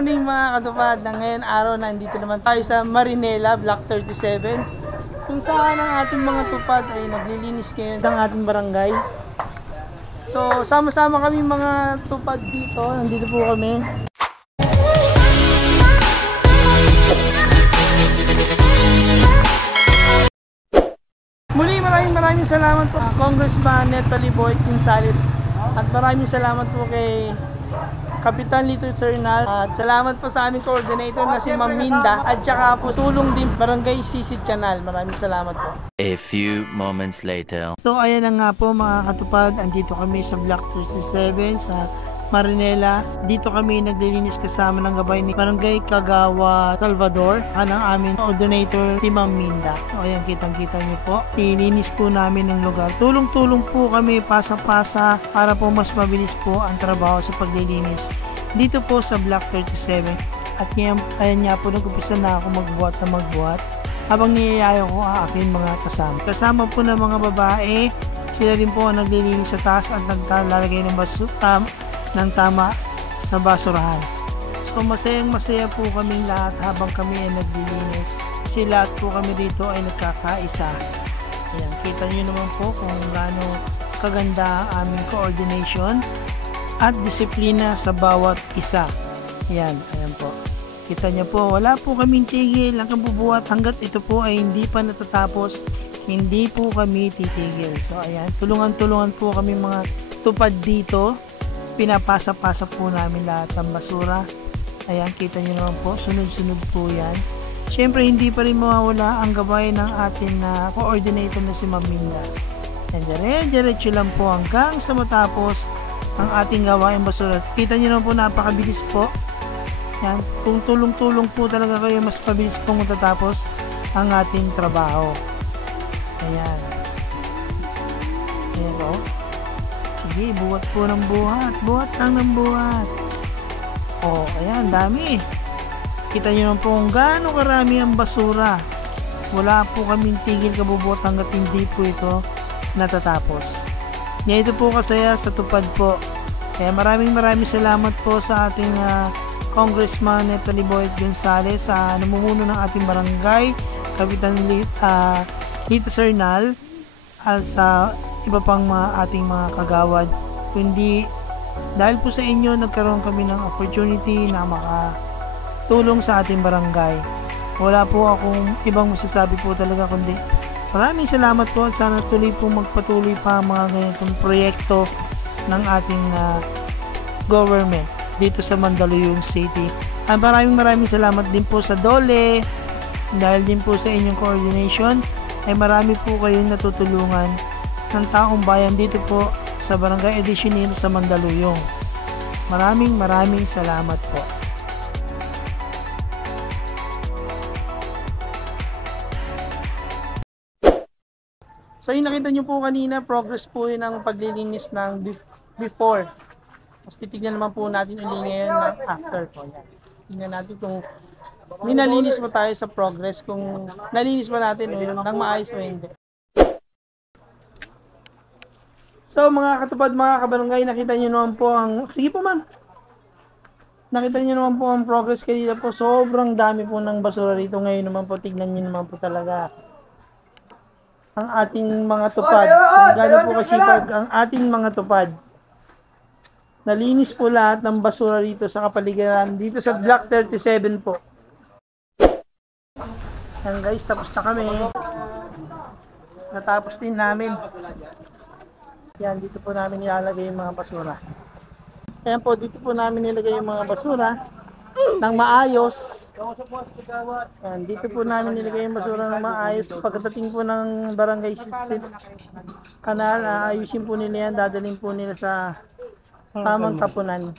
morning mga katupad, na ngayon araw nandito naman tayo sa Marinela, Block 37, kung saan ang ating mga tupad ay naglilinis ngayon ng ating barangay. So sama-sama kami mga tupad dito, nandito po kami. Muli maraming salamat po Congressman Natalie Boyd Gonzales at maraming salamat po kay Kapitan Lito Sernal at salamat po sa aming coordinator na si Ma'am Minda at saka po tulong din Barangay Sisid Canal. Maraming salamat po. A few moments later. So ayan na nga po mga katupad, andito kami sa Block 37 sa Marinela. Dito kami naglilinis kasama ng gabay ni Barangay Kagawa Salvador ang aming coordinator si Ma'am Minda. So ayan, kitang-kita niyo po. Nilinis po namin ng lugar. Tulong-tulong po kami pasa-pasa para po mas mabilis po ang trabaho sa paglilinis dito po sa Block 37. At ngayon, ayan nga po, nag-upisa na ako magbuhat habang niyayaya ko ang aking mga kasama. Kasama po ng mga babae, sila din po ang naglilinis sa taas at naglalagay ng ng tama sa basurahan. So masayang-masaya po kaming lahat habang kami ay naglilinis. Kasi lahat po kami dito ay nagkakaisa. Ayan, kita nyo naman po kung gaano kaganda ang aming coordination at disiplina sa bawat isa. Ayan po. Kita nyo po, wala po kaming tigil ang kabubuhat hanggat ito po ay hindi pa natatapos. Hindi po kami titigil. So ayan, tulungan-tulungan po kami mga tupad dito. Pinapasa-pasa po namin lahat ng basura. Ayan, kita nyo naman po, sunod-sunod po yan. Siyempre, hindi pa rin mawawala ang gabay ng ating coordinator na si Ma'am Minda. Yan, diretso lang po hanggang sa matapos ang ating gawain basura. Kita nyo naman po, napakabilis po. Yan, kung tulong-tulong po talaga kayo, mas pabilis po matatapos ang ating trabaho. Ayan. Ayan po. Sige, buhat po ng buhat. Buhat lang ng buhat. Oh, ayan, dami. Kita nyo naman po kung gaano karami ang basura. Wala po kaming tigil kabubuhat hanggat hindi po ito natatapos. Ngayon ito po kasaya sa tupad po. Kaya maraming salamat po sa ating Congressman Natalie Boyd Gonzales sa namumuno ng ating barangay, Kapitan Lito Sernal, at sa iba pang ating mga kagawad. Kundi dahil po sa inyo nagkaroon kami ng opportunity na makatulong sa ating barangay. Wala po akong ibang masasabi po talaga kundi maraming salamat po. Sana tuloy po magpatuloy pa ang mga ganitong proyekto ng ating government dito sa Mandaluyong City. At maraming salamat din po sa DOLE dahil din po sa inyong coordination ay marami po kayong natutulungan ng taong bayan dito po sa Barangay Editionil sa Mandaluyong. Maraming salamat po. So yung nakita nyo po kanina, progress po yun ng paglilinis ng before. Mas titignan naman po natin ulit ngayon ng after po. Tingnan natin kung minalinis mo tayo sa progress, kung nalinis ba natin ng maayos o hindi. So mga katupad, mga kabarangay, nakita nyo naman po ang... Sige po ma'am. Nakita nyo naman po ang progress kanina po. Sobrang dami po ng basura rito. Ngayon naman po, tignan nyo naman po talaga ang ating mga tupad. Kung gano'n po kasipag ang ating mga tupad. Nalinis po lahat ng basura rito sa kapaligiran. Dito sa Block 37 po. Yan guys, tapos na kami. Natapos din namin. Yan, dito po namin nilalagay yung mga basura. Ayan po, dito po namin nilagay yung mga basura ng maayos. Yan, dito po namin nilagay yung basura ng maayos. Pagdating po ng Barangay Sisid Canal, ayusin po nila yan, dadaling po nila sa tamang tapunan.